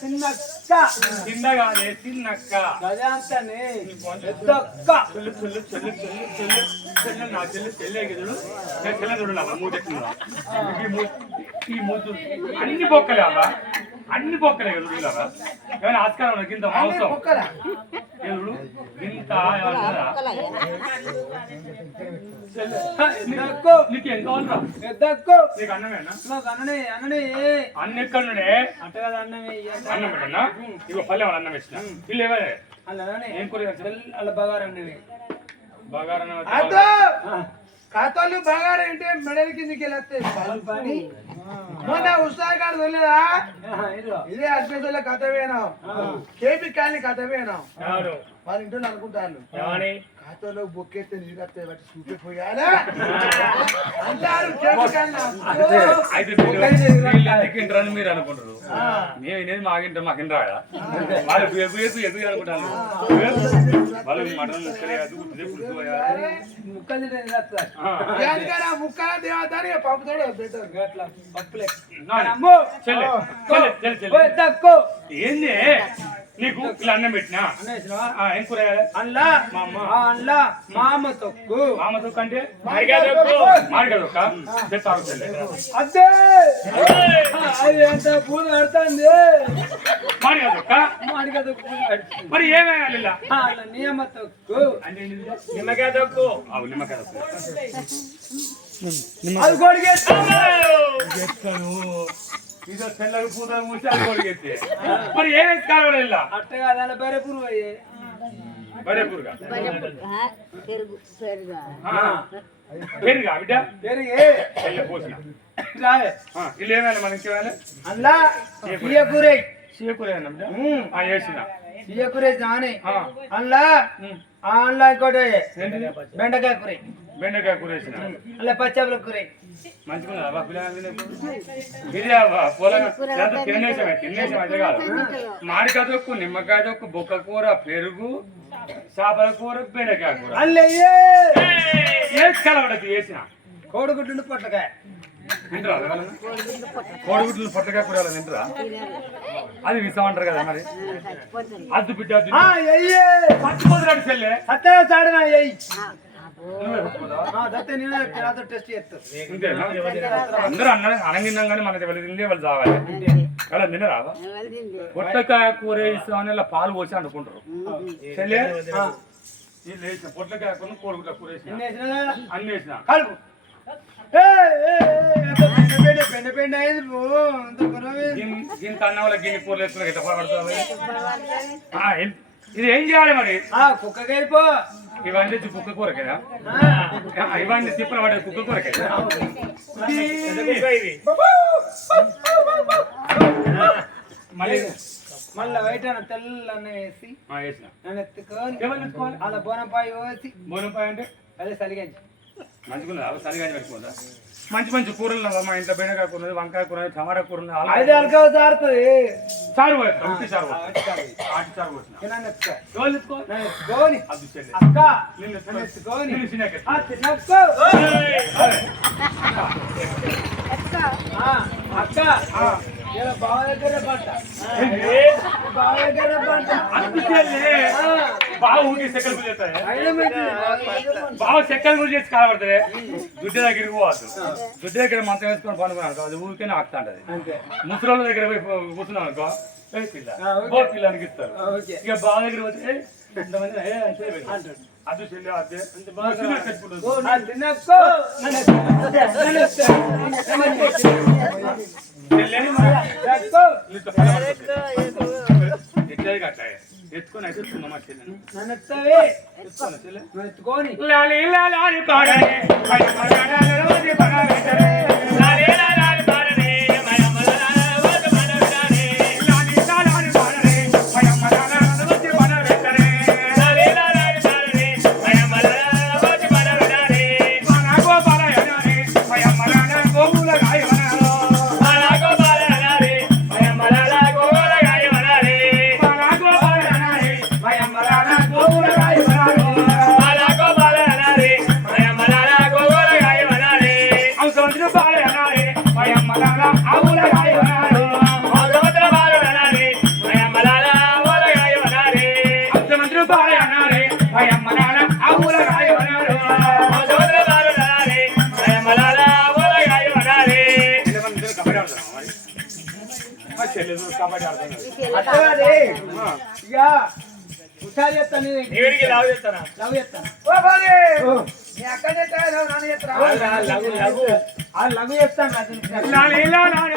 చిన్నక్క. చిన్నగానే చిన్నక్క. గజాంతనే. పెద్దక్క. చెల్లు చెల్లు చెల్లు చెల్లు చెల్లు చెల్లు నా చెల్లు చెల్లె గిదుడు నేను చెల్లె చూడలేవా మూడు ఎత్తున్నా ఈ మూడు అన్ని బొక్కలే అవ్వా. అన్ని బొక్కలే కదా ఏమైనా ఆస్కారం కింద మాంసం? ఇంత నీకు ఏం కావాలరా నీకు అన్నమేనా అన్ననే అన్ననే అన్న కదా అన్నమే అన్నం పెట్టన్నా ఇగో పల్లె వాళ్ళ అన్నం వేసిన. ఇల్లు ఏమే అల్లనే ఏం కూర చేస్తారు? అల్ల బగారం అన్నమే బాగా అదో ఖాతాలు బాగా అంటే మెడల్ కిందకి వెళ్ళేస్తాయి మొన్న ఉత్సాహ గారు వెళ్ళేదా? ఇదే అడ్మిషన్ కథ వేనాం కేపీ కాలనీ కథ వేనాం ఎవరు? వాళ్ళ ఇంట్లో అనుకుంటాను ఏమని ఖాతాలో బొక్కెత్తే నీళ్ళు వస్తాయి బట్టి చూపిపోయాలా అంటారు మీరు అనుకుంటారు మేము వినేది మాకింటారు మాకు రాదా వాళ్ళు ఎక్కువ అనుకుంటాను ముక్కలే దేవతాని పంపుతాడు బెటర్. ఏంది? నీకు ఇలా అన్నం పెట్టినా? ఏం కూర మా అమ్మ. అల్లా మామ తొక్కు. మామ తొక్క అంటే? అది ఎంత పూలు కడుతుంది కడుతుంది. మరి ఏమేయాలి ఇలా? నియమ తొక్కు. అంటే? నిమ్మకాయ తొక్కు. అవు నిమ్మకాయ తొక్కు. అది ఇదో తెల్లగా పూత మూసి అది కొడిగెత్తే మరి ఏమేసి కావాలి ఇలా అట్టగా దాని బెర పురుగు అయ్యే బడే పురుగా పెరుగు పెరుగు పెరుగా బిడ్డ పెరిగి తెల్ల పోసిన రావే ఆ, ఇల్లు ఏమైనా మనకి ఇవ్వాలి అల్లా ఇయ్య కూరే చీకూర ఏమన్నా బిడ్డ ఉమ్. ఆ, వేసిన ఇయ్య కూరే నానే ఆ, అల్లా ఉమ్. ఆ అల్లా ఇంకోటి ఏంటిది బెండకాయ కూర మామిడికాయ తొక్కు నిమ్మకాయ తొక్కు బొక్క కూర పెరుగు చేపల కూర బెండకాయ కూర. అల్లయ్యే! వేసి కలవడకి వేసిన కోడిగుడ్డు పొట్లకాయ? కోడిగుడ్లు పొట్టకాయ కూర తింటరా? అది విషం అంటారు కదా మరి. అద్దు బిడ్డ అద్దు పచ్చిపోతురాడు చెల్లె? సత్య అందరూ అన్న అనంగిన్నాం కానీ మనకి వాళ్ళు తిండే వాళ్ళు చావాలి. అలా తినరావా పొట్లకాయ కూర వేసామని ఇలా పాలు పోసి అనుకుంటారు పొట్లకాయ కూర కోడిగుడ్ల కూర? అన్ని వేసిన. కలుపు. గిన్నె కూరలు వేసుకున్నా ఎట్లా పడుతుంది ఇది ఏం చేయాలి మరి? ఆ కుక్కకాయ పో ఇవన్నీ కుక్క కూర కదా ఇవన్నీ తిప్పలు పడే కుక్క కూర కదా మళ్ళీ బయట తెల్లన్న వేసి అలా బోనపాయ పోసి బోనపాయ అంటే? అదే సలిగంచి మంచిగా సరిగా పెట్టుకోదా మంచి మంచి కూరలు ఉన్నావా మా ఇంట్లో? బెండకాయ కూర ఉన్నది వంకాయ కూర ఉన్నది టమాటా కూర ఉన్నది ఆలు- ఐదు అలకవ సారుతుంది ఉట్టి చారు పోయి ఆటి అది చెల్లె. అక్క. అక్క. బాగా చెక్కలు పూజ చేస్తాయి అయినా మంచిది, బావ దగ్గర పంట. బాగా దుడ్డ దగ్గరికి పోవద్దు. దుడ్డ దగ్గర మంచం వేసుకొని పనుకున్నాను అది ఊరికే ఆకుతాంటది. అంతే. ముసలోళ్ళ దగ్గర పోయి కూర్చున్నాం అనుకో పిల్ల? పిల్ల అని ఇస్తారు ఆ, ఓకే. ఇక బావ దగ్గర పోతే "ఏ, ఇంతమంది అంటాడు. చెల్లి అదే బాగా ఎత్తుకొని అయితే ఎత్తుకున్నామా చెల్లెని నన్ను ఎత్తుతావే. చెల్లె ఎత్తుకొని లాలి లాలి పాడనే అట్టగానే ఇక హుషారు చేస్తాను లావు చేస్తానా? లవ్ చేస్తాను. లఘు లఘు ఆ లవ్ చేస్తాను నాకు తెలుసు. లాలీలా లాలి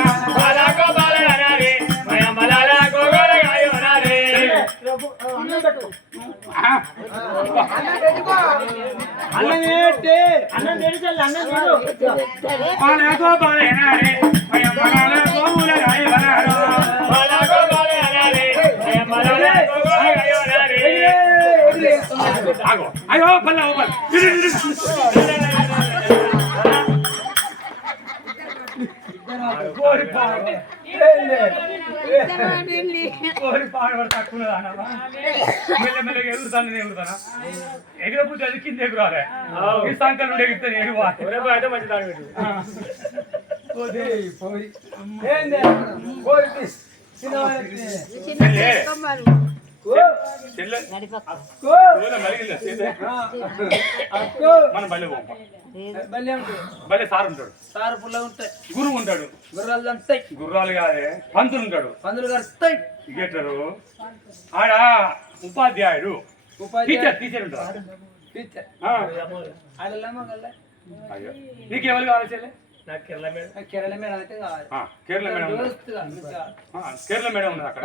அண்ணனேட்டு அண்ணன் தெரிச்சல் அண்ணன் வீடு பால கோபால எனாரே பயமலால கோமுல ராய வராரோ பால கோபால எனாரே பயமலால கோபால எனாரே ஆகோ ஐயோ பல்ல ஓபல் இரு இரு ஒரு பாட்டு ఆగో అయ్యో పల్ల ఓ పల్ల ఇరు, ఇరు, ఇరు. కోడి పాడు కోడి పాడు వరకు తక్కువ అన్నమా మెల్ల మెల్లగా ఎగురుతాను ఎగురుతానా ఎగిరపోతే అది కింద ఎగురాలే ఈ సంకల్ నుండి ఎగిరితే ఎగురు అయితే మంచి దాని పోయి, పోయి. ఏంది? పోయి తీ. మనం బల్లె పోం భలే ఉంటుంది. బల్లె సార్ ఉంటాడు. సారు పుల్ల ఉంటాయి. గురువు ఉంటాడు. గుర్రాలు అంటాయి గుర్రాలు కాదే పంతులు ఉంటాడు. పందులు కరుస్తాయి టికెటరు ఆడ ఉపాధ్యాయుడు. టీచర్ టీచర్ ఉంటారు టీచర్. అయ్యో. నీకు ఎవరు కావాలి చెల్లె? కేరళ అయితే కావాలి. ఆ, కేరళ మేడం. దోస్తుగా ఇంకా. ఆ, కేరళ మేడం ఉన్నది అక్కడ.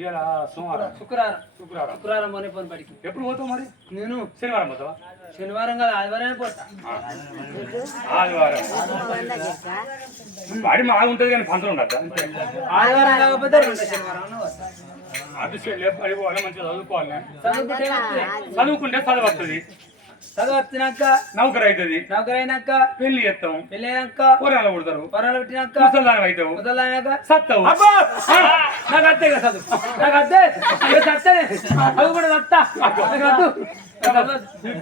ఇవాళ సోమవారం? శుక్రవారం. శుక్రవారం. శుక్రవారం పోనీ పోని పడికి ఎప్పుడు పోతావు మరి? నేను శనివారం పోతావా? శనివారం కదా ఆదివారమే పోతా. ఆదివారం. వాడి మా ఉంటుంది కానీ పంతులు ఉండద్దా? ఆదివారం కాకపోతే రెండు శనివారం పోతా. అది చెల్లె పడి పోవాలి మంచిగా చదువుకోవాలి. చదువుకుంటే చదువు వస్తుంది. చదువు వచ్చినాక నౌకరు అవుతుంది నౌకరు అయినాక పెళ్ళి చేస్తాం పెళ్ళి అయినాక కూరగాయలు కొడతారు పొరాలు పెట్టినాక ముసల్దానం అవుతావు ముదలైనాక సత్తావు నాకు అత్తే కదా చదువు. నాకు అత్తే సత్తనే అది కూడా సత్తా. నాకు వద్దు. నాకు వద్దు. ఈ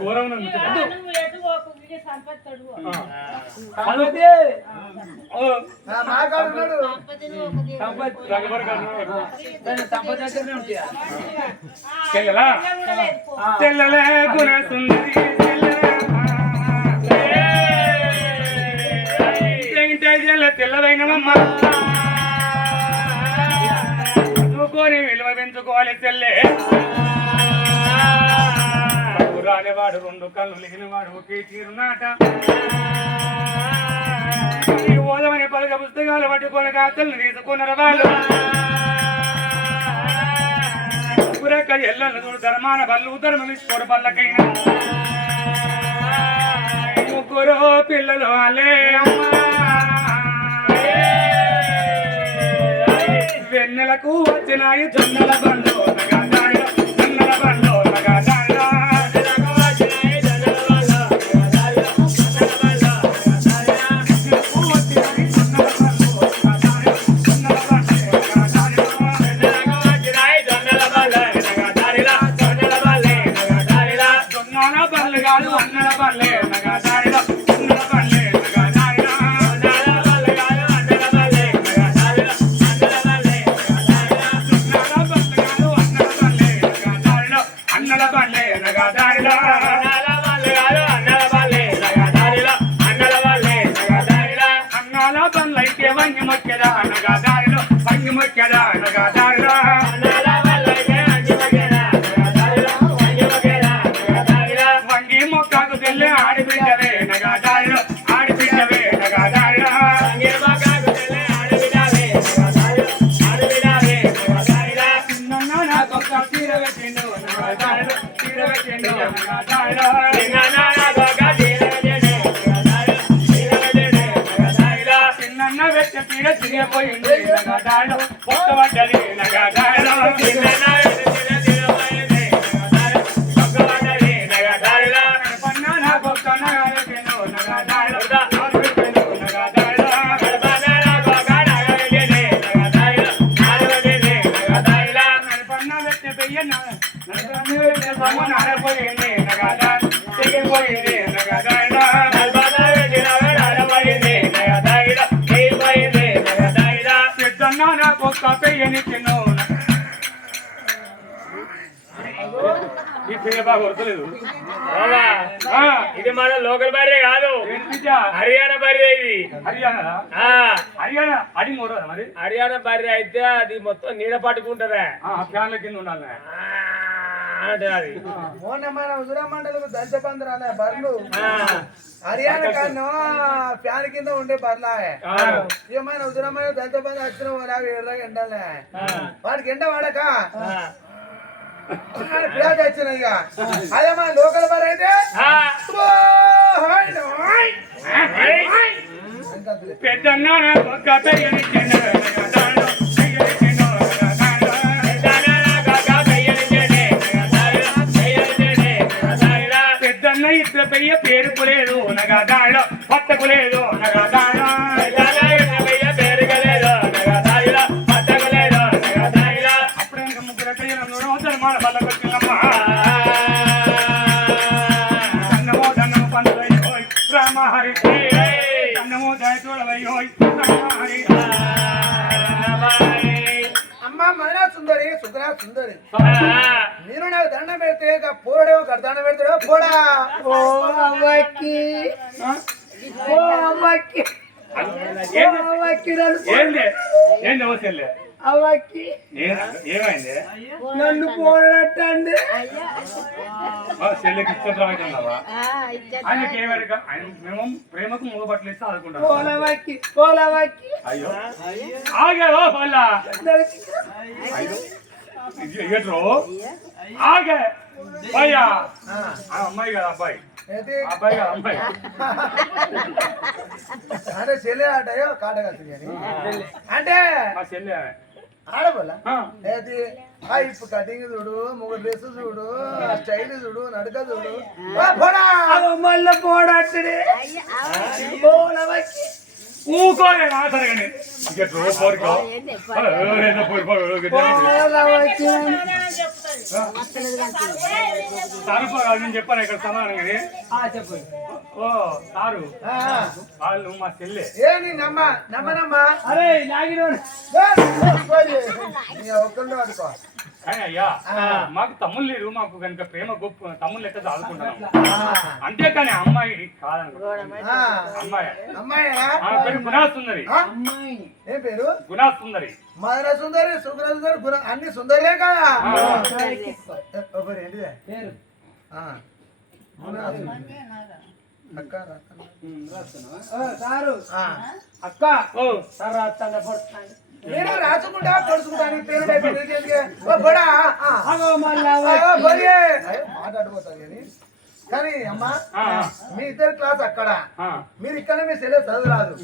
చెల్లె చదువుకొని విలువ పెంచుకోవాలి చెల్లె. రానివాడు రెండు కళ్ళు లేనివాడు ఒకే తీరునాట ఓదమని పలుక పుస్తకాలు పట్టుకొని కాతల్ని తీసుకున్నారు వాళ్ళు. పురక ఎల్లను చూడు ధర్మాన బల్లు ధర్మం ఇసుకోడు బల్లకైనా ముగ్గురు పిల్లలు అలే అమ్మా. వెన్నెలకు వచ్చినాయి జొన్నల బండ్లు. నగాదారిలో, జొన్నల బండ్లు. అన్నల చిన్నన్న వెచ్చ పీడ తిరిగిపోయిండు నగాదారిలో బాగా ఇది మన లోకల్ బర్రె కాదు? హర్యానా బర్రె ఇది. హర్యానా? ఆ. హర్యానా? అడి మోరా మరి. హర్యానా బర్రె అయితే అది మొత్తం నీడ పట్టుకుంటదా. ఆ, ఫ్యాన్ల కింద ఉండాలి మొన్న మన హుజురా మండలకు దంత బందరాలే బర్లు ఆ, హర్యానా కన్నా ఫ్యాన్ కింద ఉండే బర్లా ఆ, ఏమైనా హుజురా మండలి దంత బంద వచ్చిన ఎర్రగా ఎండాలే ఆ, వాడికి ఎండ వాడక? ఇక అదే మన లోకల్ బర్ అయితే. పెద్దన్న. పెద్దన్న ఇద్దరు పెయ్య పేరుకు లేదు నగదాలో పట్టకు లేదు నగదాలో ఆ, మీరు నాకు దండం పెడితే ఇక పోరడేమో దండం పెడతాడో. పోడా ఓ అవ్వకి. ఓ అవ్వకి. ఏమైంది? నన్ను పోరాటండి మేము ప్రేమకు మూగబట్టలు ఇస్తే ఆదుకుంటాం. పోలవకి పోలవకి అయ్యో. ఆగే ఎగట్రో ఆగే. భయ్యా. ఆ అమ్మాయి కదా అబ్బాయి. అబ్బాయి కదా అమ్మాయి. అంటే చెల్లె ఆటయో కాట కలిసి కానీ అంటే మా చెల్లె. ఆడబోలా ఏది ఇప్పు కటింగ్ చూడు ముగ్గురు డ్రెస్ చూడు స్టైల్ చూడు నడక చూడు. పోడా మళ్ళీ పోలవకి ఊకోలే నా సరే కానీ. ఎగట్రో పోరుకో ఏంది? తరపు నేను చెప్పాను ఇక్కడ సమానం కానీ. ఓ ఆ, వాళ్ళు మా చెల్లె. నమ్మ నమ్మనమ్మా అరే నాగినోడు. ఒక్కళ్ళు అనుకో కానీ అయ్యా మాకు తమ్ముళ్ళు లేరు మాకు కనుక ప్రేమ గొప్ప తమ్ముళ్ళు లెక్క చదువుకుంటున్నాం అంతేకాని అమ్మాయి కాదనుకో అమ్మాయి? అమ్మాయినా ఆ పేరు గుణా సుందరి ఆ? ఏం పేరు? గుణా సుందరి మధుర సుందరి సుగ్ర సుందరి గుణ అన్ని సుందరులే కదా? పేరు సుందరి. అక్క రా, అక్క. ఓ, సారు. ఆ. అక్క. ఓ. సార్ రాస్తాను నేను రాసుకుంటా పడుచుకుంటా నీ పేరు బడా మాట్లాడిపోతాను కానీ. కానీ అమ్మా మీ ఇద్దరు క్లాస్ అక్కడ. ఆ. మీరు ఇక్కడ మీ సెలవు చదువు రాదు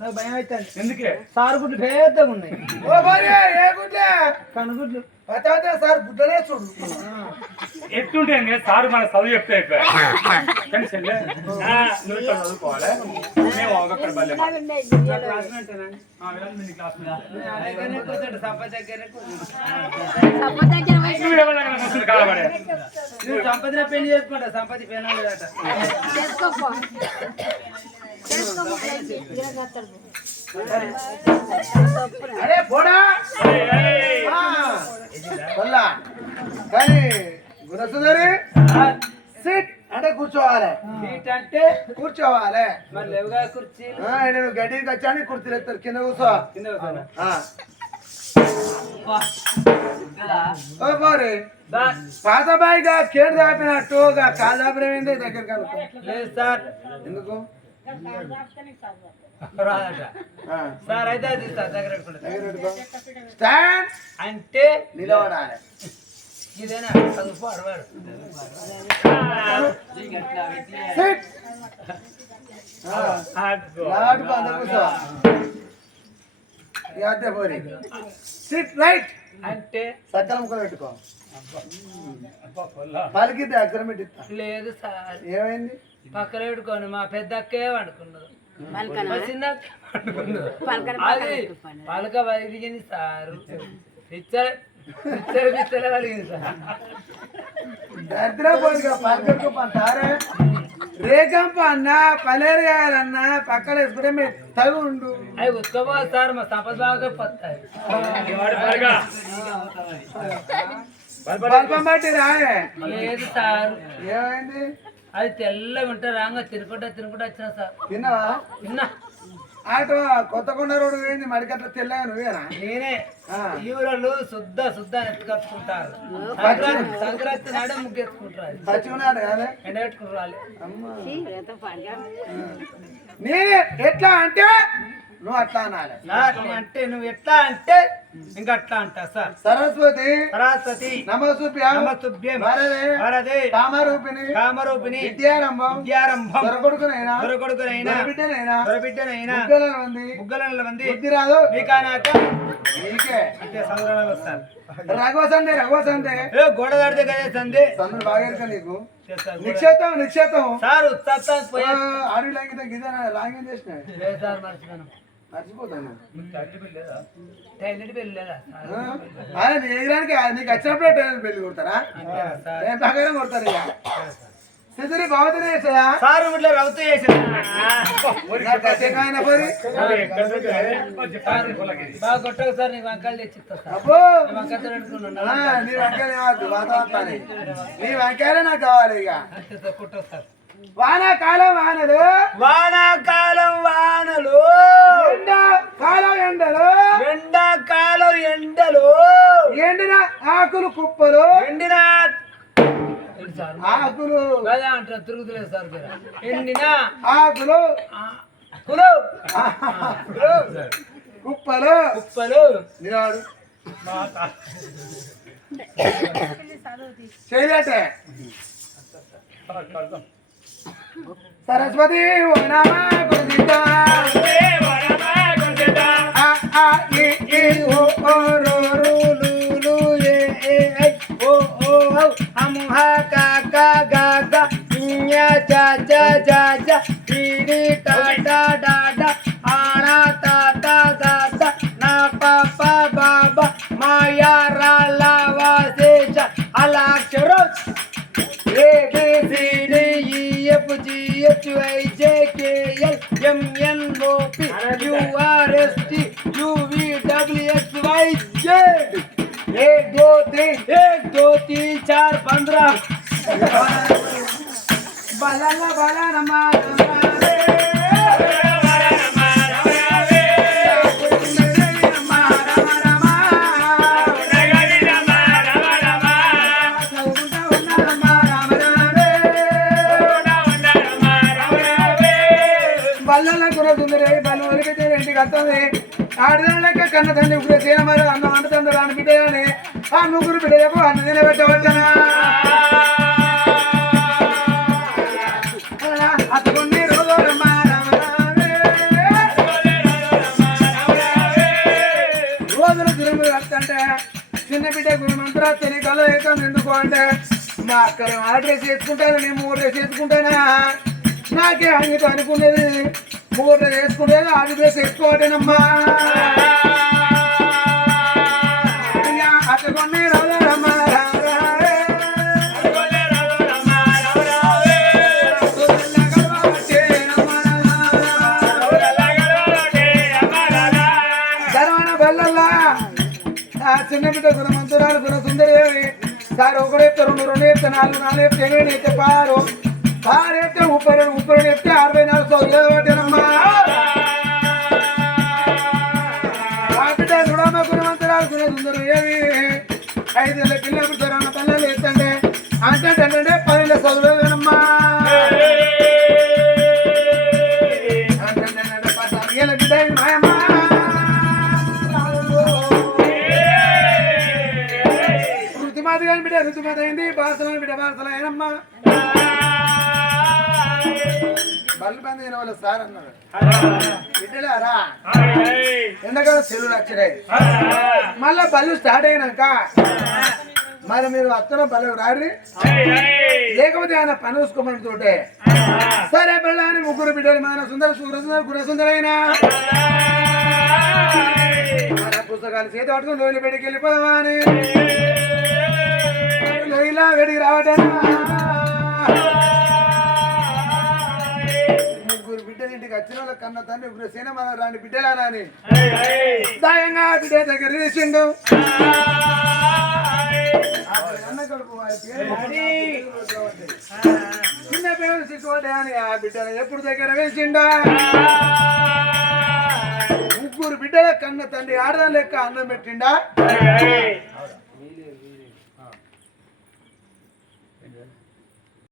నాకు భయం అవుతుంది ఎందుకే? సార్ గుడ్లు పెద్దగా ఉన్నాయి ఓ బడి ఏ గుడ్లే? కనుగుడ్లు. పతాతే సార్ గుడ్డనే చూడు. ఎత్తుంటే నేను సారు మన చదువు చెప్తే చదువుకోవాలి మేము అక్కడ బల్లె ఉన్నాయి, గిన్నెలు. సంప దగ్గర సబ్బు దగ్గర పోయి నువ్వు ఎవరైనా ముసలి కాలబడే నువ్వు సంపద పెళ్ళి చేసుకుంటా సంపతి పెళ్ళి. అరే పోడా కానీ గుణసుందరి సిట్ అంటే కూర్చోవాలి సీట్ అంటే కూర్చోవాలి మరి లేవుగా కుర్చీ నేను ఈడ నువ్వు గడ్డికి వచ్చాను కుర్చీలు ఎత్తారు కింద కూర్చో కింద కూర్చోనా? పాత బాయిగా కేర్ దాపినట్టు కాలు దాపినమైంది దగ్గర కనుక్కో లేదు సార్ ఎందుకు సార్ అయితే అది దగ్గర. స్టాండ్ అంటే నిలబడాలి. ఇదేనా? చదువు అడవాడు సిట్ రైట్ అంటే సక్కల ముక్కలు పెట్టుకో. పలికిద్ది అక్షరం పెట్టిస్తా లేదు సార్. ఏమైంది? పక్కన పెట్టుకోండి మా పెద్ద అక్కే వండుకున్నది పలక వలిగింది సార్. పిచ్చర్ పిచ్చర్ పిచ్చర్ వలిగింది సార్. దరిద్ర పోయి పలకకు పంటారే రేగంప అన్న పలేరుగాయలన్న పక్కన వేసుకుంటే మీరు తగు ఉండు. అవి ఉత్కబో సార్ మా సంపద బాగా పత్తాయి. బల్పం బట్టి రాయే. లేదు సార్. ఏమైంది? అది తెల్లగా ఉంటే రాంగా తినుకుంటా తినుకుంటా వచ్చిన సార్. తిన్నావా? తిన్నా. ఆటో కొత్త కొండ రోడ్డు పోయింది మడికట్ల తెల్లగా నువ్వేనా? నేనే. ఆ. ఈ ఊరోళ్ళు శుద్ధ శుద్ధ ఎత్తుకట్టుకుంటారు సంక్రాంతి సంక్రాంతి నాడే ముగ్గెత్తుకుంటారు. పచ్చిగున్నాడు కదా? ఎండబెట్టుకుని రాలే అమ్మా. ఎంత పాడుగా నేనే ఎట్లా అంటే నువ్వు అట్లా అనాలి. అంటే నువ్వు ఎట్లా అంటే ఇంకా అట్లా అంటా సార్ సరస్వతి సరస్వతి నమస్తుభ్యం నమస్తుభ్యం వరదే వరదే కామరూపిణి కామరూపిణి విద్యారంభం విద్యారంభం దొరకొడుకునైనా దొరకొడుకునైనా దొరబిడ్డనైనా దొరబిడ్డనైనా ముగ్గుల ఉంది ముగ్గల మంది బుద్ధి రాదు నీకానాక నీకే అంటే సంవత్సరాలు వస్తారు రఘువ సందే రఘువ సందే ఏ గోడ దాడితే కదా సందే సందులు బాగా నీకు. నిక్షేతం నిక్షేతం సార్ ఉత్సాహం అడవి లాంగితే గిదే లాంగేం చేసిన సార్ మర్చిపోయాను. మర్చిపోతాను. నీ ఎగరానికి నీకు వచ్చినప్పుడే ట్రైన్ పెళ్ళి కొడతారా? ప్రకారం కొడతారు ఇక. సిద్ధరి బావతనే చేసా సార్ ఇట్లా రవ్వుతూ చేసాను నాకు ఖచ్చితంగా పోరి? బాగా కొట్టకు సార్ నీకు వంకాయలు తెచ్చిస్తా సార్. అబ్బో! వంకాయతో పెట్టుకున్నాను ఆ, నీ వంకాయలు వాతావరణాన్ని. నీ వంకాయలే నాకు కావాలి ఇక. అంతే సార్ కొట్టకు సార్. వానాకాలం వానలు. వానాకాలం వానలు. కుప్పలు. ఎండిన సార్ ఆకులు. అదే అంటారు తిరుగుతలేదు సార్. ఎండిన ఆకులు. కులు. ఆకులు, కుప్పలు. కుప్పలు. చేయలేటే సరస్వతి ఓ నామ గురుజిత. ఏ వరమా గుంజుతా. ఆ, ఆ, ఈ, ఈ, ఓ, ఓ, రో, ఓ, ఓ, ఔ, హమ్, హ, క, క, గ, గ, ఞ, జ, జ, జ, జ, డి, డి, ట, हजार पंद्रह। ఒలిపితే ఇంటికి వస్తుంది ఆడదాళ్ళక కన్న తండ్రి ఇప్పుడు తీన అన్న అన్నం వండుతుంది రాని బిడ్డ అని ఆ ముగ్గురు బిడ్డలకు అన్న తినబెట్టవచ్చనా? రోజులు తిరుమల వస్తుంటే చిన్న బిడ్డ గురుమంత్ర తిని కళ అవుతుంది ఎందుకు అంటే మా అక్కడ ఆ డ్రెస్ వేసుకుంటాను నేను మూడు డ్రెస్ వేసుకుంటానా? నాకే అందుకు అనుకునేది. మూడు డ్రెస్ వేసుకుంటే ఆడి డ్రెస్ వేసుకోవటేనమ్మా. చిన్న బిడ్డ గుణ మంతురాలు గుణ సుందరేవి సార్ ఒకడు రెండు రెండు చెప్తే నాలుగు నాలుగు చెప్తే ఎనిమిది చెప్తే పారు ముప్పై రెండు ముప్పై రెండు అరవై నాలుగు చదువు ఐదేళ్ళ పిల్లలు పుట్టారన్న పిల్లలు ఎత్తండి అంటే అంటే పదిహేళ్ళ చదువులేదమ్మా. ఋతుమాత కాని బిడ్డ ఋతుమాత అయింది అయిన వాళ్ళు సార్ అన్నారు. బిడ్డలారా? ఎండకాలం సెలవులు వచ్చినాయి. మళ్ళా బళ్ళు స్టార్ట్ అయినాక మరి మీరు అత్తలో బలు రాడి. లేకపోతే ఆయన పని చూసుకోమని తోటే. సరే పిల్లని ముగ్గురు బిడ్డలు మన సుందర సూర సుందర గుణ సుందరైనా మన పుస్తకాలు చేతి పట్టుకుని లోయలు పెడికి వెళ్ళిపోదామా అని. లోయలా వెడికి రావటం ఇంటికి వచ్చిన వాళ్ళ కన్న తండ్రి ఇప్పుడు సినిమా రాని బిడ్డలానా అని? దాయంగా బిడ్డ దగ్గర పేరు చిన్న పేరు సిక్కువడే అని ఆ బిడ్డలు ఎప్పుడు దగ్గర వేసిండా? ముగ్గురు బిడ్డల కన్న తండ్రి ఆడదాని లెక్క అన్నం పెట్టిండా?